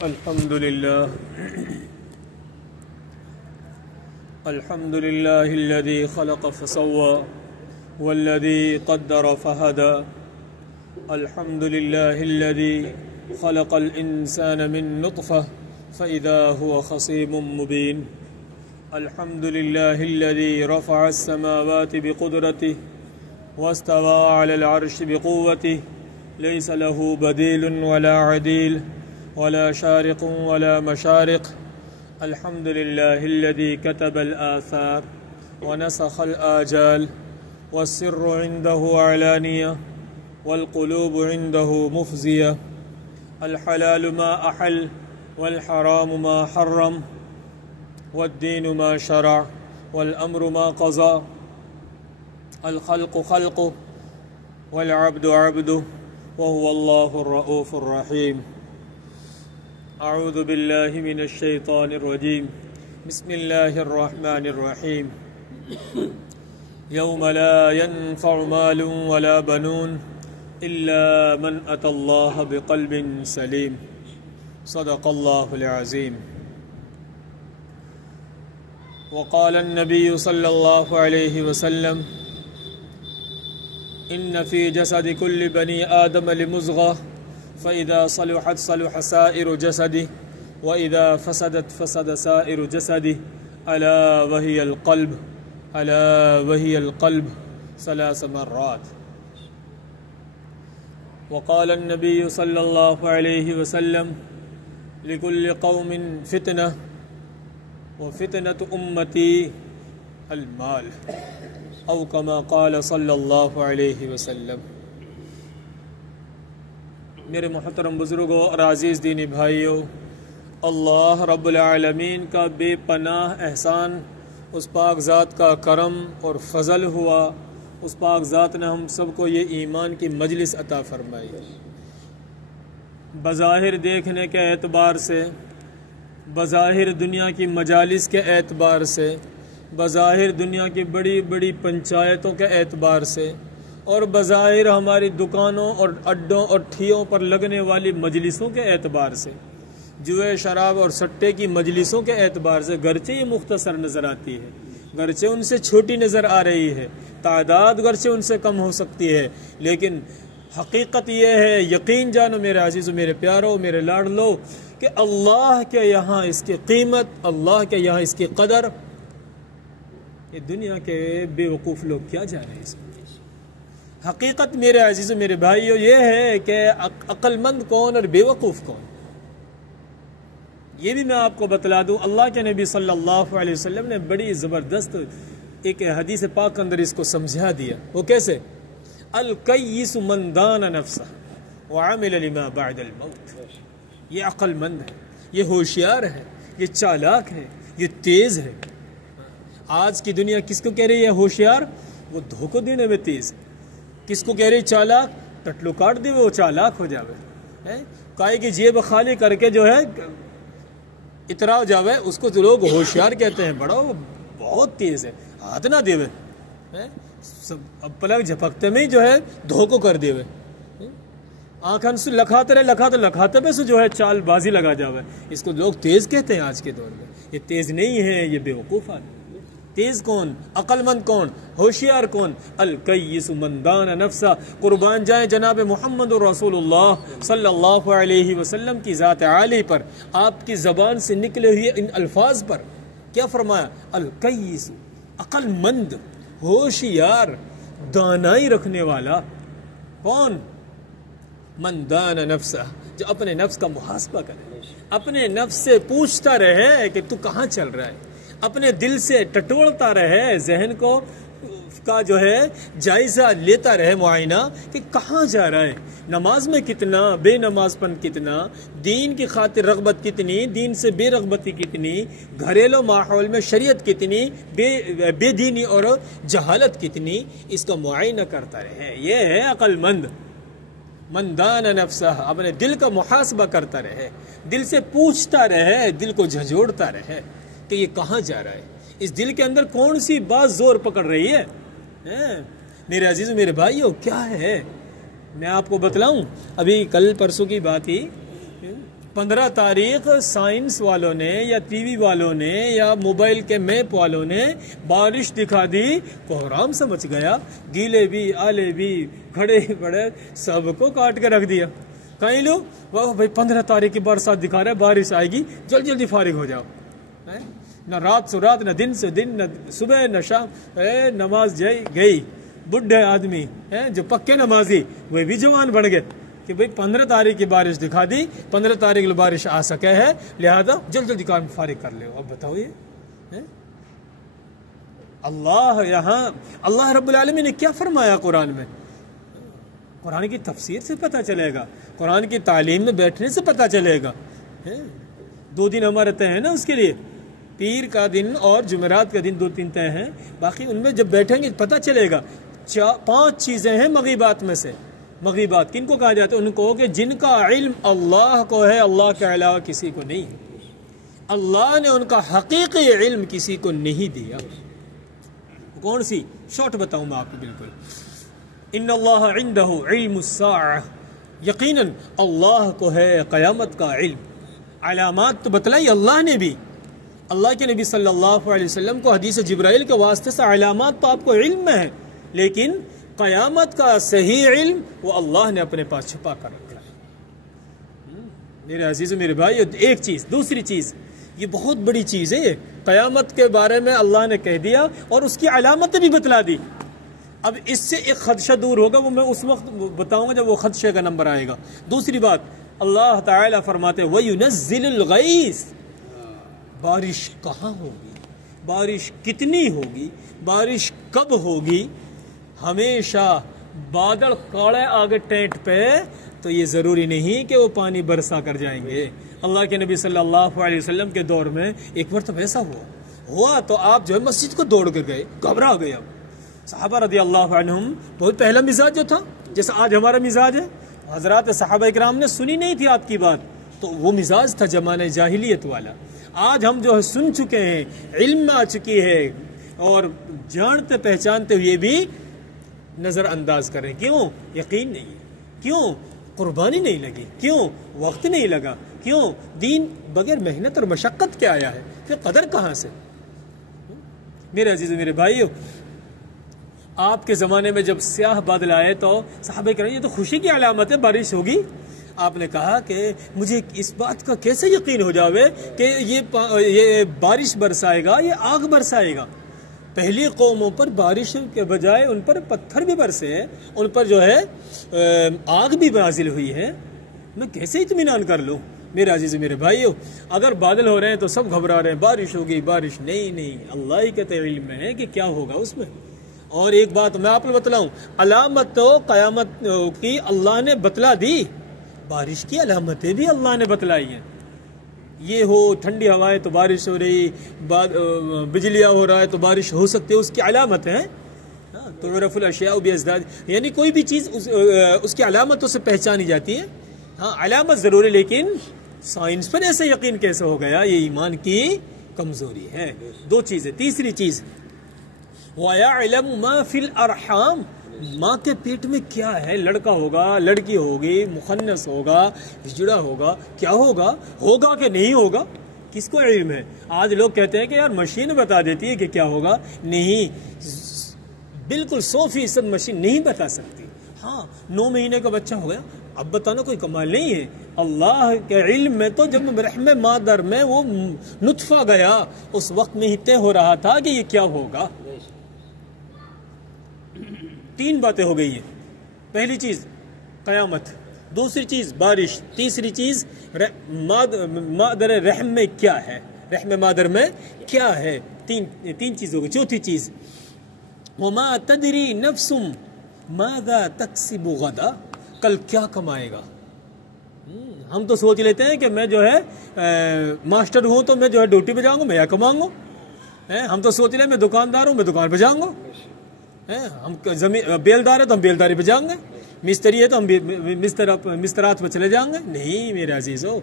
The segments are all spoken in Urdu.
الحمد لله الذي خلق فسوى والذي قدر فهدى. الحمد لله الذي خلق الإنسان من نطفة فإذا هو خصيم مبين. الحمد لله الذي رفع السماوات بقدرته واستوى على العرش بقوته ليس له بديل ولا عديل ولا شارق ولا مشارق. الحمد لله الذي كتب الآثار ونسخ الآجال والسر عنده علانية والقلوب عنده مفزية. الحلال ما أحل والحرام ما حرم والدين ما شرع والأمر ما قضى. الخلق خلقه والعبد عبده وهو الله الرؤوف الرحيم. أعوذ بالله من الشيطان الرجيم. بسم الله الرحمن الرحيم. يوم لا ينفع مال ولا بنون إلا من أتى الله بقلب سليم. صدق الله العظيم. وقال النبي صلى الله عليه وسلم إن في جسد كل بني آدم لمزغة فإذا صلحت صلح سائر جسده وإذا فسدت فسد سائر جسده ألا وهي القلب ألا وهي القلب 3 مرات. وقال النبي صلى الله عليه وسلم لكل قوم فتنة وفتنة أمتي المال أو كما قال صلی اللہ علیہ وسلم. میرے محترم بزرگوں اور عزیز دینی بھائیوں، اللہ رب العالمین کا بے پناہ احسان، اس پاک ذات کا کرم اور فضل ہوا. اس پاک ذات نے ہم سب کو یہ ایمان کی مجلس عطا فرمائی. بظاہر دیکھنے کے اعتبار سے، بظاہر دنیا کی مجالس کے اعتبار سے، بظاہر دنیا کی بڑی بڑی پنچایتوں کے اعتبار سے، اور بظاہر ہماری دکانوں اور اڈوں اور ٹھیوں پر لگنے والی مجلسوں کے اعتبار سے، جوئے شراب اور سٹے کی مجلسوں کے اعتبار سے گرچہ یہ مختصر نظر آتی ہے، گرچہ ان سے چھوٹی نظر آ رہی ہے، تعداد گرچہ ان سے کم ہو سکتی ہے، لیکن حقیقت یہ ہے، یقین جانو میرے عزیزو، میرے پیارو، میرے لاڈلو، کہ اللہ کے یہاں اس کی قیمت، اللہ کے یہاں اس کی قدر، یہ دنیا کے بے وقوف لوگ کیا جا رہے ہیں اس میں. حقیقت میرے عزیزو، میرے بھائیو، یہ ہے کہ عقل مند کون اور بے وقوف کون. یہ بھی میں آپ کو بتلا دوں، اللہ کے نبی صلی اللہ علیہ وسلم نے بڑی زبردست ایک حدیث پاک کے اندر اس کو سمجھا دیا. وہ کیسے؟ الکیس من دان نفسہ وعمل لما بعد الموت. یہ عقل مند ہے، یہ ہوشیار ہے، یہ چالاک ہے، یہ تیز ہے. آج کی دنیا کس کو کہہ رہی ہے ہوشیار؟ وہ دھوکہ دینے میں تیز. کس کو کہہ رہی چالاک؟ ٹٹلو کاٹ دے وہ چالاک ہو جاوے. کائے کی جیب خالی کر کے جو ہے اترا ہو جاوے، اس کو جو لوگ ہوشیار کہتے ہیں. بڑا وہ بہت تیز ہے، ہاتھ نہ دے. اب پلک جھپکتے میں ہی جو ہے دھوکو کر دے. آنکھن سے لکھاتے میں سے جو ہے چال بازی لگا جاوے. اس کو لوگ تیز کہتے ہیں آج کے دور میں. یہ تیز نہیں ہے، یہ بے وقوف آدمی. تیز کون؟ عقل مند کون؟ ہوشیار کون؟ الکیس من دان نفسہ. قربان جائیں جناب محمد رسول اللہ صلی اللہ علیہ وسلم کی ذات عالی پر، آپ کی زبان سے نکلے ہوئے ان الفاظ پر. کیا فرمایا؟ الکیس، عقل مند، ہوشیار، دانائی رکھنے والا. کون؟ من دان نفسہ، جو اپنے نفس کا محاسبہ کرے، اپنے نفس سے پوچھتا رہے کہ تو کہاں چل رہا ہے، اپنے دل سے ٹٹولتا رہے، ذہن کو کا جو ہے جائزہ لیتا رہے، معائنہ کہ کہاں جا رہا ہے، نماز میں کتنا، بے نماز پن کتنا، دین کی خاطر رغبت کتنی، دین سے بے رغبتی کتنی، گھریلو ماحول میں شریعت کتنی، بے دینی اور جہالت کتنی، اس کا معائنہ کرتا رہے. یہ ہے عقل مند. من دان نفسہ، اپنے دل کا محاسبہ کرتا رہے، دل سے پوچھتا رہے، دل کو جھنجھوڑتا رہے کہ یہ کہاں جا رہا ہے، اس دل کے اندر کون سی بات زور پکڑ رہی ہے. میرے عزیز میرے بھائیو، کیا ہے؟ میں آپ کو بتلاؤں. ابھی کل پرسوں کی بات ہی، 15 تاریخ سائنس والوں نے یا ٹی وی والوں نے یا موبائل کے میپ والوں نے بارش دکھا دی، کوہرام سے مچ گیا، گیلے بھی آلے بھی کھڑے پڑے سب کو کاٹ کے رکھ دیا۔ کہیں لوگ وہ بھائی 15 تاریخ کی برسات دکھا رہا ہے، بارش آئے گی، جلدی جلدی فارغ ہو جاؤ۔ نہ رات سے رات، نہ دن سے دن، نہ صبح نہ شام، نماز گئی۔ بڈھے آدمی جو پکے نمازی وہ بھی جوان بن گئے کہ بھئی 15 تاریخ کی بارش دکھا دی، 15 تاریخ کی بارش آ سکے ہے، لہذا جلد جلدی کام فارغ کر لے۔ اب بتاؤ یہ اللہ رب العالمین نے کیا فرمایا قرآن میں؟ قرآن کی تفسیر سے پتہ چلے گا، قرآن کی تعلیم میں بیٹھنے سے پتہ چلے گا۔ 2 دن ہمارے طے ہیں نا اس کے لیے، پیر کا دن اور جمعرات کا دن 2-3 طے ہیں، باقی ان میں جب بیٹھیں گے پتہ چلے گا۔ 5 چیزیں ہیں مغیبات میں سے۔ مغیبات کن کو کہا جاتا ہے؟ ان کو کہ جن کا علم اللہ کو ہے، اللہ کے علاوہ کسی کو نہیں ہے۔ اللہ نے ان کا حقیقی علم کسی کو نہیں دیا۔ کون سی؟ شارٹ بتاؤں میں آپ کو بالکل۔ ان اللہ عنده علم الساعہ، یقیناً اللہ کو ہے قیامت کا علم۔ علامات تو بتلائی اللہ نے بھی، اللہ کے نبی صلی اللہ علیہ وسلم کو حدیث جبرائیل کے واسطے سے علامات تو آپ کو علم میں ہے، لیکن قیامت کا صحیح علم وہ اللہ نے اپنے پاس چھپا کر رکھا ہے۔ میرے عزیز و میرے بھائی، ایک چیز، دوسری چیز، یہ بہت بڑی چیز ہے۔ قیامت کے بارے میں اللہ نے کہہ دیا اور اس کی علامتیں بھی بتلا دی۔ اب اس سے ایک خدشہ دور ہوگا، وہ میں اس وقت بتاؤں گا جب وہ خدشے کا نمبر آئے گا۔ دوسری بات، اللہ تعالیٰ فرماتے وَيُنَزِّلُ الْغَيْثَ، بارش کہاں ہوگی، بارش کتنی ہوگی، بارش کب ہوگی؟ ہمیشہ بادل کاڑے آگے ٹینٹ پہ تو یہ ضروری نہیں کہ وہ پانی برسا کر جائیں گے۔ اللہ کے نبی صلی اللہ علیہ وسلم کے دور میں ایک مرتبہ ایسا ہوا تو آپ جو ہے مسجد کو دوڑ کر گئے، گھبرا گئے۔ اب صحابہ رضی اللہ عنہم بہت پہلا مزاج جو تھا، جیسا آج ہمارا مزاج ہے، حضرات صحابہ اکرام نے سنی نہیں تھی آپ کی بات، تو وہ مزاج تھا زمانہ جاہلیت والا۔ آج ہم جو ہے سن چکے ہیں، علم میں آ چکی ہے، اور جانتے پہچانتے ہوئے بھی نظر انداز کریں۔ کیوں؟ یقین نہیں ہے۔ کیوں؟ قربانی نہیں لگی۔ کیوں؟ وقت نہیں لگا۔ کیوں؟ دین بغیر محنت اور مشقت کے آیا ہے، پھر قدر کہاں سے؟ میرے عزیز میرے بھائیو، آپ کے زمانے میں جب سیاہ بادل آئے تو صحابہ کرام یہ تو خوشی کی علامت ہے، بارش ہوگی۔ آپ نے کہا کہ مجھے اس بات کا کیسے یقین ہو جاوے کہ یہ بارش برسائے گا، یہ آگ برسائے گا؟ پہلی قوموں پر بارش کے بجائے ان پر پتھر بھی برسے ہیں، ان پر جو ہے آگ بھی نازل ہوئی ہے، میں کیسے اطمینان کر لوں؟ میرے عزیز میرے بھائیو، اگر بادل ہو رہے ہیں تو سب گھبرا رہے ہیں، بارش ہوگی، بارش نہیں، اللہ ہی کے علم میں ہے کہ کیا ہوگا اس میں۔ اور ایک بات میں آپ کو بتلاؤں، علامت تو قیامت کی اللہ نے بتلا دی، بارش کی علامتیں بھی اللہ نے بتلائی ہیں۔ یہ ہو ٹھنڈی ہوائیں تو بارش ہو رہی، بجلیاں ہو رہا ہے تو بارش ہو سکتی ہے، اس کی علامت ہے۔ تعرف الاشیاء بازداد، یعنی کوئی بھی چیز اس کی علامتوں سے پہچانی جاتی ہے۔ ہاں علامت ضرور ہے، لیکن سائنس پر ایسے یقین کیسے ہو گیا؟ یہ ایمان کی کمزوری ہے۔ 2 چیزیں۔ تیسری چیز، وَيَعْلَمُ مَا فِي الْأَرْحَامِ، ماں کے پیٹ میں کیا ہے، لڑکا ہوگا، لڑکی ہوگی، مخنث ہوگا، ہجڑا ہوگا، کیا ہوگا کہ نہیں ہوگا، کس کو علم ہے؟ آج لوگ کہتے ہیں کہ یار مشین بتا دیتی ہے کہ کیا ہوگا، نہیں، بالکل 100% مشین نہیں بتا سکتی۔ ہاں 9 مہینے کا بچہ ہو گیا، اب بتانا کوئی کمال نہیں ہے، اللہ کے علم میں تو جب رحم مادر میں وہ نطفہ گیا اس وقت میں ہی طے ہو رہا تھا کہ یہ کیا ہوگا۔ 3 باتیں ہو گئی ہیں، پہلی چیز قیامت، دوسری چیز بارش، تیسری چیز مادر رحم میں کیا ہے، رحم مادر میں کیا ہے، تین چیز ہو گئی۔ چوتھی چیز، وما تدری نفس ماذا تکسب غدا، کل کیا کمائے گا۔ ہم تو سوچ لیتے ہیں کہ میں جو ہے ماسٹر ہوں تو میں جو ہے ڈیوٹی پہ جاؤں گا، میں یہاں کماؤں گا۔ ہم تو سوچ رہے ہیں میں دکاندار ہوں، میں دکان پہ جاؤں گا۔ ہم بیلدار ہے تو ہم بیلداری پہ جائیں گے، مستری ہے تو ہم مسترات پہ چلے جائیں گے۔ نہیں میرے عزیزو،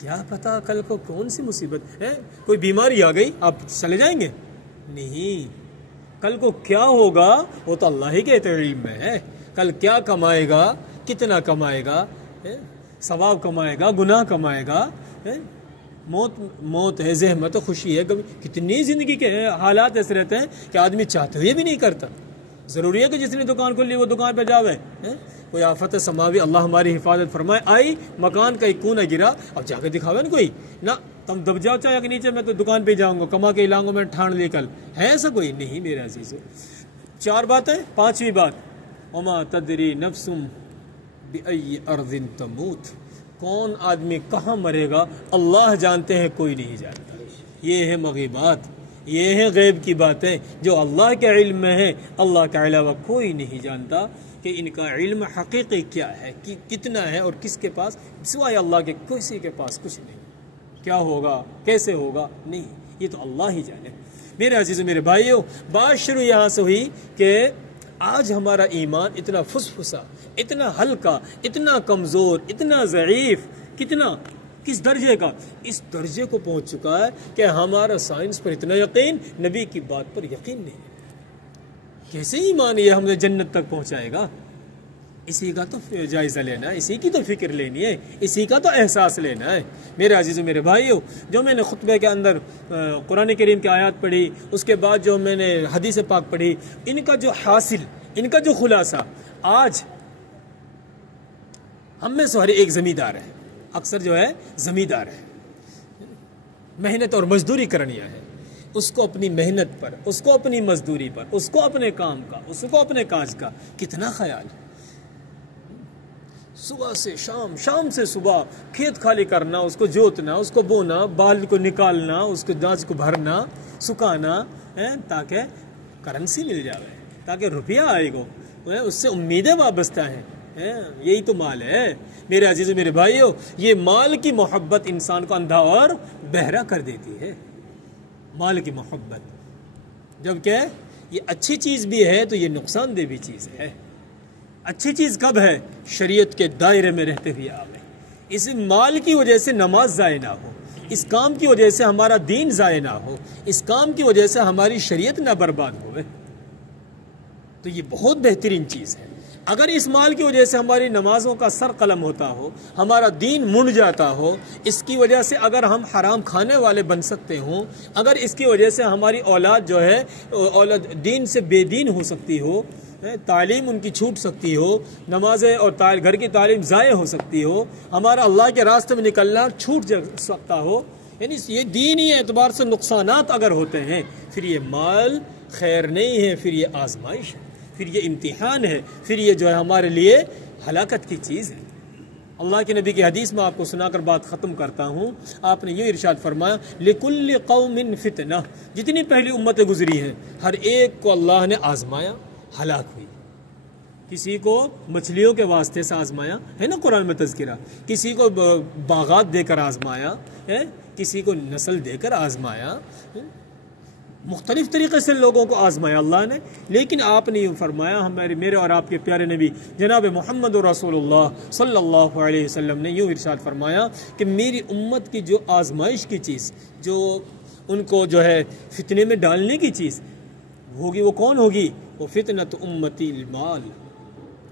کیا پتا کل کو کون سی مصیبت ہے، کوئی بیماری آ گئی آپ چلے جائیں گے؟ نہیں، کل کو کیا ہوگا وہ تو اللہ ہی کے علم میں ہے۔ کل کیا کمائے گا، کتنا کمائے گا، ثواب کمائے گا، گناہ کمائے گا. موت ہے، زحمت ہے، خوشی ہے. کتنی زندگی کے حالات ایسے رہتے ہیں کہ آدمی چاہتے ہوئے بھی نہیں کرتا. ضروری ہے کہ جس نے دکان کھولی وہ دکان پہ جاوے. کوئی آفت سماوی اللہ ہماری حفاظت فرمائے آئی، مکان کا ایک کونا گرا، اب جا کے دکھاوے نا کوئی نہ، تم دب جاؤ چاہے کہ نیچے، میں تو دکان پہ جاؤں گا، کما کے لاؤں گا، میں ٹھان لے کل. ہے ایسا کوئی نہیں میرے عزیزو. 4 باتیں. 5ویں بات، وما تدری نفس بأی ارض تموت. کون آدمی کہاں مرے گا اللہ جانتے ہیں، کوئی نہیں جانتا. یہ ہے مغیبات، یہ ہیں غیب کی باتیں جو اللہ کے علم میں ہیں. اللہ کے علاوہ کوئی نہیں جانتا کہ ان کا علم حقیقی کیا ہے، کتنا ہے اور کس کے پاس، سوائے اللہ کے کسی کے پاس کچھ نہیں. کیا ہوگا، کیسے ہوگا، نہیں، یہ تو اللہ ہی جانے. میرے عزیزو، میرے بھائیو، بات شروع یہاں سے ہوئی کہ آج ہمارا ایمان اتنا فسفسا، اتنا ہلکا، اتنا کمزور، اتنا ضعیف، کس درجے کا، اس درجے کو پہنچ چکا ہے کہ ہمارا سائنس پر اتنا یقین، نبی کی بات پر یقین نہیں. کیسے ایمان یہ ہمیں جنت تک پہنچائے گا؟ اسی کا تو جائزہ لینا ہے، اسی کی تو فکر لینی ہے، اسی کا تو احساس لینا ہے. میرے عزیزو، میرے بھائیو، جو میں نے خطبے کے اندر قرآن کریم کی آیات پڑھی، اس کے بعد جو میں نے حدیث پاک پڑھی، ان کا جو حاصل، ان کا جو خلاصہ، آج ہم میں سے ہر ایک زمیندار ہے، اکثر جو ہے زمیندار ہے، محنت اور مزدوری کرنیا ہے. اس کو اپنی محنت پر، اس کو اپنی مزدوری پر، اس کو اپنے کام کا، اس کو اپنے کاج کا کتنا خیال ہے. صبح سے شام، شام سے صبح کھیت خالی کرنا، اس کو جوتنا، اس کو بونا، بال کو نکالنا، اس کو داج کو بھرنا، سکھانا، تاکہ کرنسی مل جائے، تاکہ روپیہ آئے گا. اس سے امیدیں وابستہ ہیں. یہی تو مال ہے. میرے عزیزو، میرے بھائیو، یہ مال کی محبت انسان کو اندھا اور بہرا کر دیتی ہے. مال کی محبت، جبکہ یہ اچھی چیز بھی ہے تو یہ نقصان دہ بھی چیز ہے. اچھی چیز کب ہے؟ شریعت کے دائرے میں رہتے ہوئے آوے. اس مال کی وجہ سے نماز ضائع نہ ہو، اس کام کی وجہ سے ہمارا دین ضائع نہ ہو، اس کام کی وجہ سے ہماری شریعت نہ برباد ہوئے، تو یہ بہت بہترین چیز ہے. اگر اس مال کی وجہ سے ہماری نمازوں کا سر قلم ہوتا ہو، ہمارا دین منڈ جاتا ہو، اس کی وجہ سے اگر ہم حرام کھانے والے بن سکتے ہوں، اگر اس کی وجہ سے ہماری اولاد جو ہے اولاد دین سے بے دین ہو سکتی ہو، تعلیم ان کی چھوٹ سکتی ہو، نمازیں اور گھر کی تعلیم ضائع ہو سکتی ہو، ہمارا اللہ کے راستے میں نکلنا چھوٹ سکتا ہو، یعنی یہ دینی اعتبار سے نقصانات اگر ہوتے ہیں، پھر یہ مال خیر نہیں ہے، پھر یہ آزمائش ہے، پھر یہ امتحان ہے، پھر یہ جو ہے ہمارے لیے ہلاکت کی چیز ہے. اللہ کے نبی کی حدیث میں آپ کو سنا کر بات ختم کرتا ہوں. آپ نے یہ ارشاد فرمایا، لِكُلِّ قَوْمٍ فِتْنَةٌ. جتنی پہلی امتیں گزری ہیں، ہر ایک کو اللہ نے آزمایا، ہلاک ہوئی. کسی کو مچھلیوں کے واسطے سے آزمایا ہے نا قرآن میں تذکرہ، کسی کو باغات دے کر آزمایا ہے، کسی کو نسل دے کر آزمایا، مختلف طریقے سے لوگوں کو آزمایا اللہ نے. لیکن آپ نے یہ فرمایا، میرے اور آپ کے پیارے نبی جناب محمد رسول اللہ صلی اللہ علیہ وسلم نے یوں ارشاد فرمایا کہ میری امت کی جو آزمائش کی چیز، جو ان کو جو ہے فتنے میں ڈالنے کی چیز ہوگی، وہ کون ہوگی؟ وہ فتنۃ امتی المال.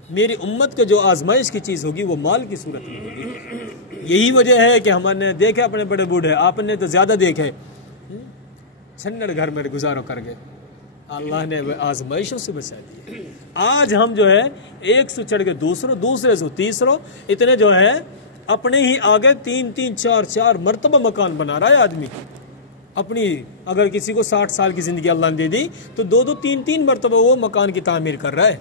میری امت کے جو آزمائش کی چیز ہوگی وہ مال کی صورت میں ہوگی. یہی وجہ ہے کہ ہم نے دیکھے اپنے بڑے بوڑھے، آپ نے تو زیادہ دیکھے، چھنڑ گھر میں گزارو کر گئے، اللہ نے آزمائشوں سے بچا دیا. آج ہم جو ہے ایک سے چڑھ کے دوسرے سے تیسروں، اتنے جو ہے اپنے ہی آگے 3 4 مرتبہ مکان بنا رہا ہے آدمی. اپنی اگر کسی کو 60 سال کی زندگی اللہ نے دے دی تو 2 3 مرتبہ وہ مکان کی تعمیر کر رہا ہے.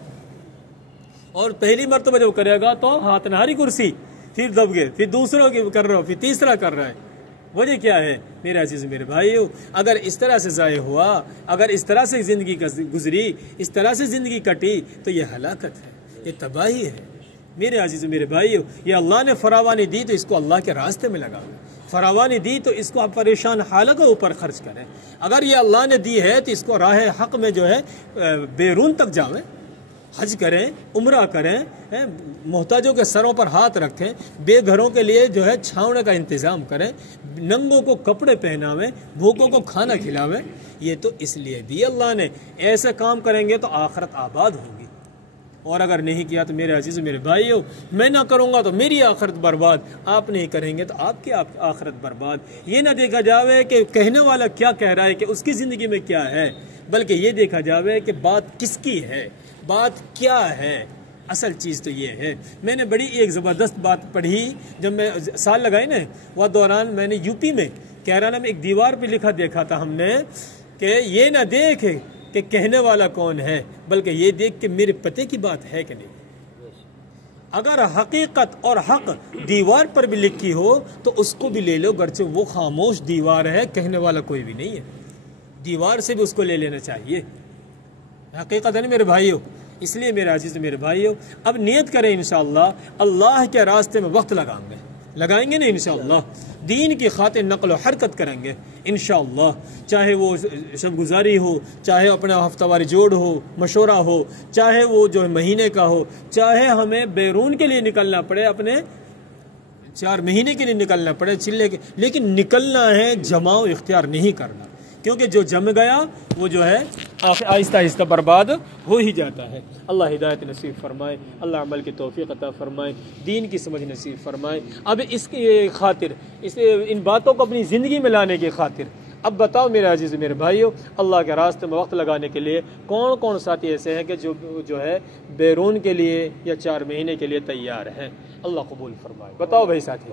اور پہلی مرتبہ جب کرے گا تو ہاتھ نہاری کرسی، پھر دب گئے، پھر دوسروں کی کر رہا ہو، پھر تیسرا کر رہا ہے. وجہ کیا ہے میرے عزیز میرے بھائیو؟ اگر اس طرح سے ضائع ہوا، اگر اس طرح سے زندگی گزری، اس طرح سے زندگی کٹی، تو یہ ہلاکت ہے، یہ تباہی ہے. میرے عزیز میرے بھائیو، یہ اللہ نے فراوانی دی تو اس کو اللہ کے راستے میں لگا، فراوانی دی تو اس کو آپ پریشان حالوں کے اوپر خرچ کریں. اگر یہ اللہ نے دی ہے تو اس کو راہ حق میں جو ہے بیرون تک جاویں، حج کریں، عمرہ کریں، محتاجوں کے سروں پر ہاتھ رکھیں، بے گھروں کے لیے جو ہے چھاؤنے کا انتظام کریں، ننگوں کو کپڑے پہناویں، بھوکوں کو کھانا کھلاویں. یہ تو اس لیے دی اللہ نے. ایسے کام کریں گے تو آخرت آباد ہوگی. اور اگر نہیں کیا تو میرے عزیز میرے بھائیو، میں نہ کروں گا تو میری آخرت برباد، آپ نہیں کریں گے تو آپ کی آخرت برباد۔ یہ نہ دیکھا جاوے کہ کہنے والا کیا کہہ رہا ہے، کہ اس کی زندگی میں کیا ہے، بلکہ یہ دیکھا جاوے کہ بات کس کی ہے، بات کیا ہے۔ اصل چیز تو یہ ہے۔ میں نے بڑی ایک زبردست بات پڑھی جب میں سال لگائی نا، وہ دوران میں نے یو پی میں کیرالہ میں ایک دیوار پہ لکھا دیکھا تھا ہم نے کہ یہ نہ دیکھ کہ کہنے والا کون ہے، بلکہ یہ دیکھ کہ میرے پتے کی بات ہے کہ نہیں۔ اگر حقیقت اور حق دیوار پر بھی لکھی ہو تو اس کو بھی لے لو، گرچہ وہ خاموش دیوار ہے، کہنے والا کوئی بھی نہیں ہے، دیوار سے بھی اس کو لے لینا چاہیے۔ حقیقت ہے نا میرے بھائیوں۔ اس لیے میرے عزیز میرے بھائیوں، اب نیت کریں انشاءاللہ اللہ کے راستے میں وقت لگائیں گے نا انشاءاللہ، دین کی خاطر نقل و حرکت کریں گے انشاءاللہ، چاہے وہ شب گزاری ہو، چاہے اپنا ہفتہ واری جوڑ ہو، مشورہ ہو، چاہے وہ جو مہینے کا ہو، چاہے ہمیں بیرون کے لیے نکلنا پڑے، اپنے 4 مہینے کے لیے نکلنا پڑے چلے کے، لیکن نکلنا ہے، جماؤ اختیار نہیں کرنا، کیونکہ جو جم گیا وہ جو ہے آہستہ آہستہ برباد ہو ہی جاتا ہے۔ اللہ ہدایت نصیب فرمائے، اللہ عمل کی توفیق عطا فرمائے، دین کی سمجھ نصیب فرمائے۔ اب اس کی خاطر ان باتوں کو اپنی زندگی میں لانے کی خاطر اب بتاؤ میرے عزیز میرے بھائیوں، اللہ کے راستے میں وقت لگانے کے لیے کون کون ساتھی ایسے ہیں کہ جو ہے بیرون کے لیے یا 4 مہینے کے لیے تیار ہیں؟ اللہ قبول فرمائے، بتاؤ بھائی ساتھی۔